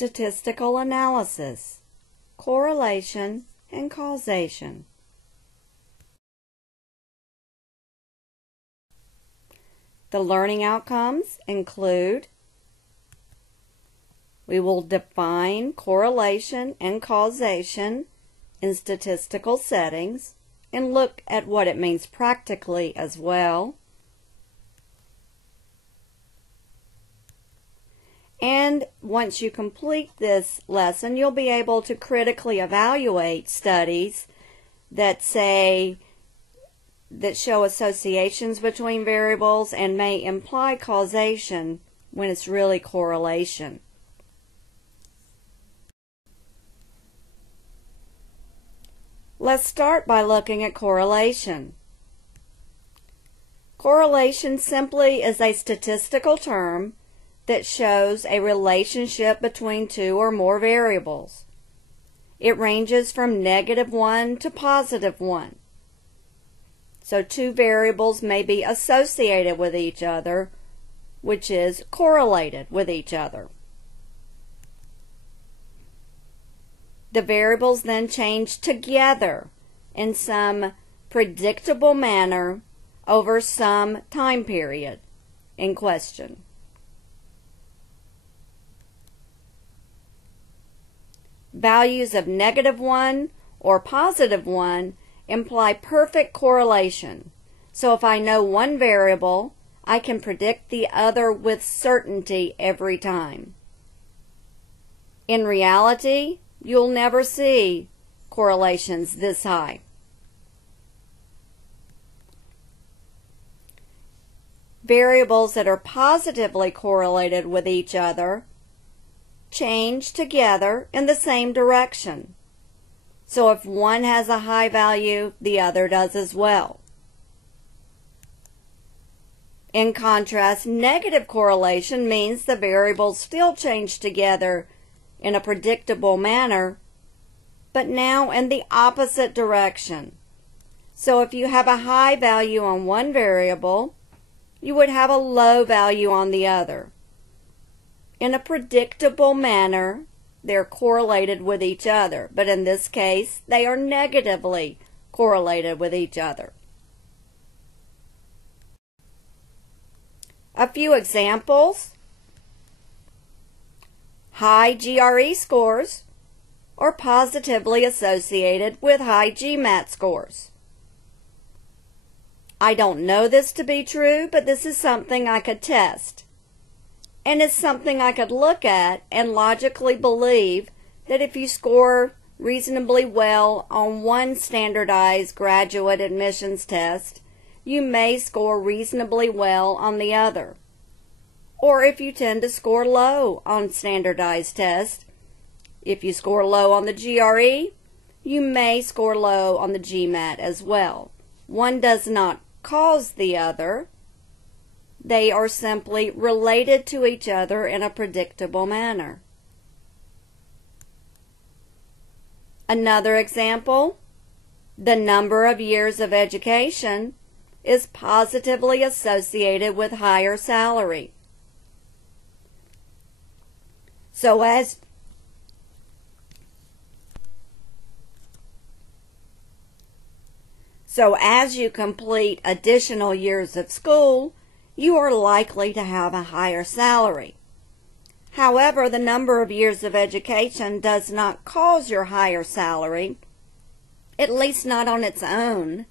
statistical analysis, correlation, and causation. The learning outcomes include: we will define correlation and causation in statistical settings and look at what it means practically as well. And once you complete this lesson, you'll be able to critically evaluate studies that show associations between variables and may imply causation when it's really correlation. Let's start by looking at correlation. Correlation simply is a statistical term that shows a relationship between two or more variables. It ranges from -1 to +1. So two variables may be associated with each other, which is correlated with each other. The variables then change together in some predictable manner over some time period in question. Values of -1 or +1 imply perfect correlation. So if I know one variable, I can predict the other with certainty every time. In reality, you'll never see correlations this high. Variables that are positively correlated with each other change together in the same direction. So if one has a high value, the other does as well. In contrast, negative correlation means the variables still change together in a predictable manner, but now in the opposite direction. So if you have a high value on one variable, you would have a low value on the other. In a predictable manner, they're correlated with each other, but in this case, they are negatively correlated with each other. A few examples. High GRE scores are positively associated with high GMAT scores. I don't know this to be true, but this is something I could test. And it's something I could look at and logically believe that if you score reasonably well on one standardized graduate admissions test, you may score reasonably well on the other. Or if you tend to score low on standardized tests, if you score low on the GRE, you may score low on the GMAT as well. One does not cause the other. They are simply related to each other in a predictable manner. Another example, the number of years of education is positively associated with higher salary. So as you complete additional years of school, you are likely to have a higher salary. However, the number of years of education does not cause your higher salary, at least not on its own.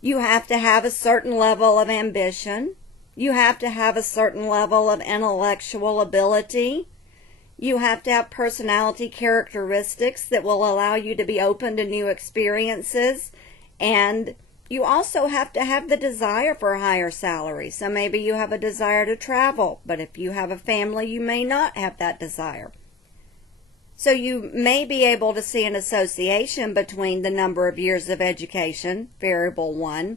You have to have a certain level of ambition. You have to have a certain level of intellectual ability. You have to have personality characteristics that will allow you to be open to new experiences. And you also have to have the desire for a higher salary. So maybe you have a desire to travel, but if you have a family, you may not have that desire. So you may be able to see an association between the number of years of education, variable 1,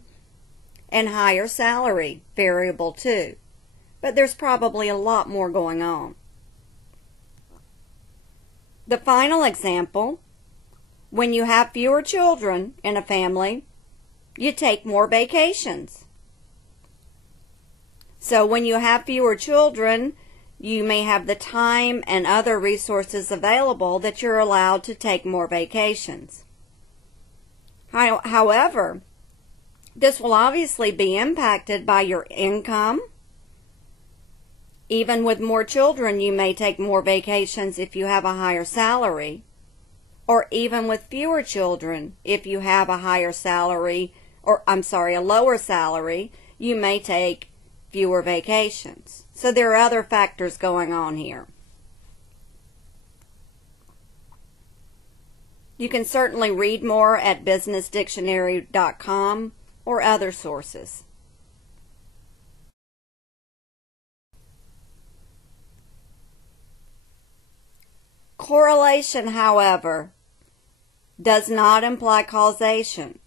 and higher salary, variable 2. But there's probably a lot more going on. The final example, when you have fewer children in a family, you take more vacations. So when you have fewer children, you may have the time and other resources available that you're allowed to take more vacations. However, this will obviously be impacted by your income. Even with more children, you may take more vacations if you have a higher salary. Or even with fewer children, if you have a higher salary, a lower salary, you may take fewer vacations. So there are other factors going on here. You can certainly read more at businessdictionary.com or other sources. Correlation, however, does not imply causation,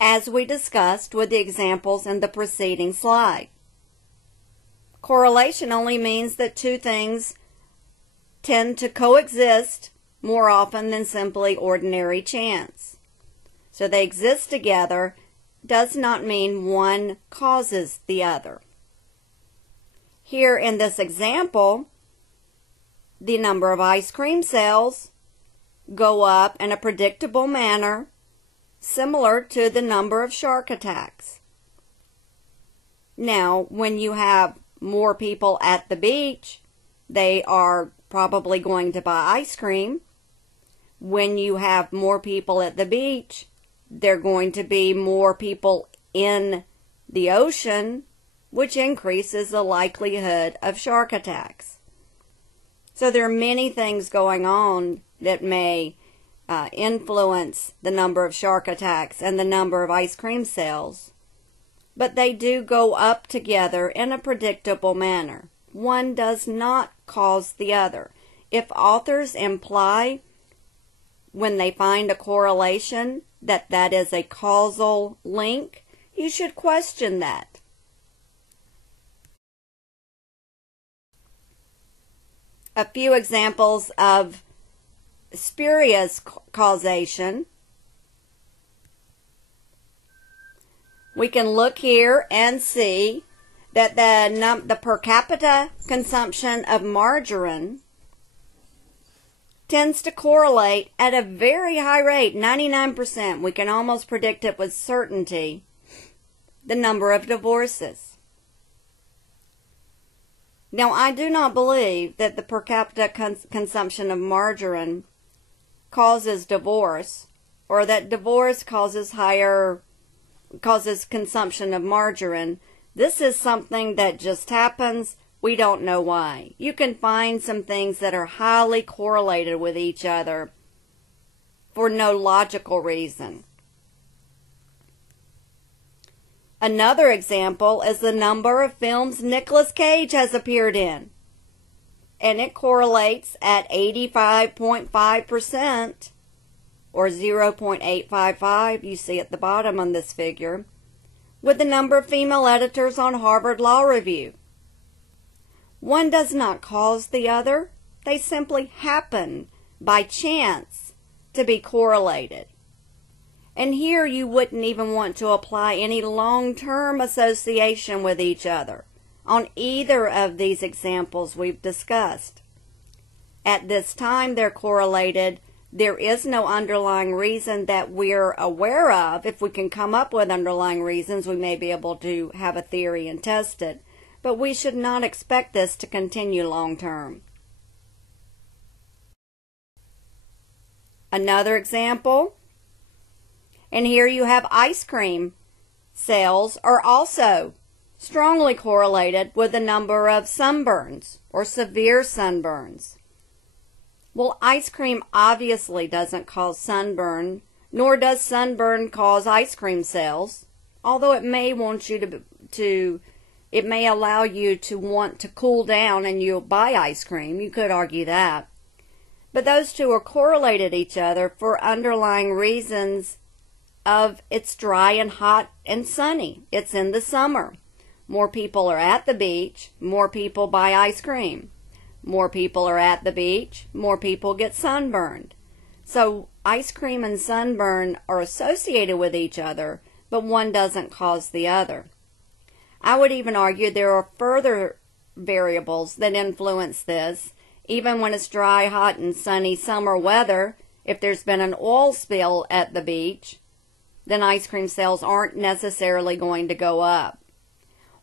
as we discussed with the examples in the preceding slide. Correlation only means that two things tend to coexist more often than simply ordinary chance. So they exist together does not mean one causes the other. Here in this example, the number of ice cream sales go up in a predictable manner, similar to the number of shark attacks. Now, when you have more people at the beach, they are probably going to buy ice cream. When you have more people at the beach, there are going to be more people in the ocean, which increases the likelihood of shark attacks. So there are many things going on that may influence the number of shark attacks and the number of ice cream sales, but they do go up together in a predictable manner. One does not cause the other. If authors imply when they find a correlation that is a causal link, you should question that. A few examples of spurious causation. We can look here and see that the per capita consumption of margarine tends to correlate at a very high rate, 99%. We can almost predict it with certainty, the number of divorces. Now, I do not believe that the per capita consumption of margarine causes divorce, or that divorce causes consumption of margarine. This is something that just happens. We don't know why. You can find some things that are highly correlated with each other for no logical reason. Another example is the number of films Nicolas Cage has appeared in. And it correlates at 85.5%, or 0.855, you see at the bottom on this figure, with the number of female editors on Harvard Law Review. One does not cause the other. They simply happen by chance to be correlated. And here you wouldn't even want to apply any long-term association with each other on either of these examples we've discussed. At this time they're correlated. There is no underlying reason that we're aware of. If we can come up with underlying reasons, we may be able to have a theory and test it. But we should not expect this to continue long term. Another example, and here you have ice cream sales are also strongly correlated with the number of sunburns or severe sunburns. Well, ice cream obviously doesn't cause sunburn, nor does sunburn cause ice cream sales, although it may want you it may allow you to want to cool down and you'll buy ice cream. You could argue that. But those two are correlated each other for underlying reasons of it's dry and hot and sunny. It's in the summer. More people are at the beach, more people buy ice cream. More people are at the beach, more people get sunburned. So ice cream and sunburn are associated with each other, but one doesn't cause the other. I would even argue there are further variables that influence this. Even when it's dry, hot, and sunny summer weather, if there's been an oil spill at the beach, then ice cream sales aren't necessarily going to go up.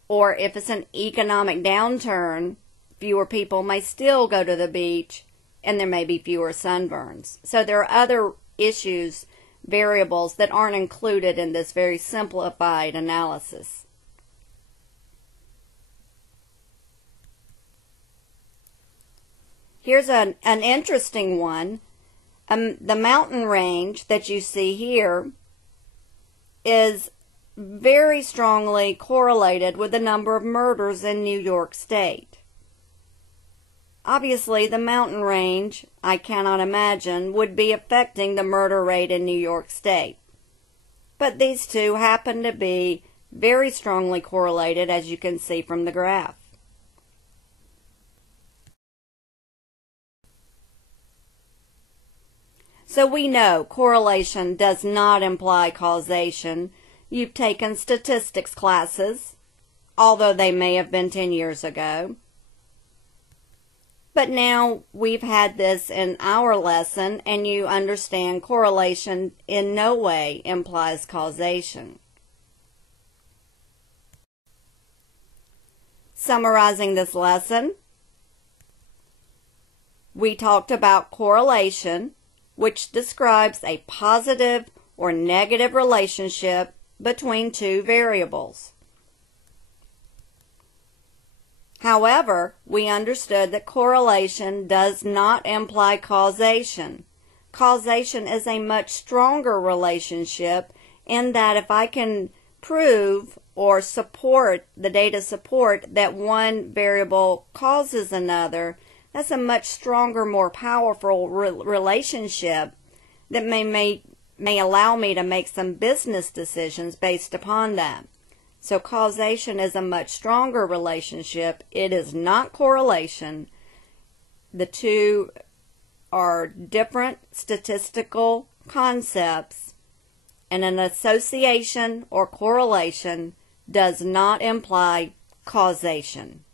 Or if it's an economic downturn, fewer people may still go to the beach and there may be fewer sunburns. So there are other issues, variables that aren't included in this very simplified analysis. Here's an interesting one. The mountain range that you see here is very strongly correlated with the number of murders in New York State. Obviously, the mountain range, I cannot imagine, would be affecting the murder rate in New York State. But these two happen to be very strongly correlated, as you can see from the graph. So we know correlation does not imply causation. You've taken statistics classes, although they may have been 10 years ago. But now we've had this in our lesson, and you understand correlation in no way implies causation. Summarizing this lesson, we talked about correlation, which describes a positive or negative relationship between two variables. However, we understood that correlation does not imply causation. Causation is a much stronger relationship in that if I can prove or support, the data support that one variable causes another, that's a much stronger, more powerful relationship that may allow me to make some business decisions based upon that. So causation is a much stronger relationship. It is not correlation. The two are different statistical concepts, and an association or correlation does not imply causation.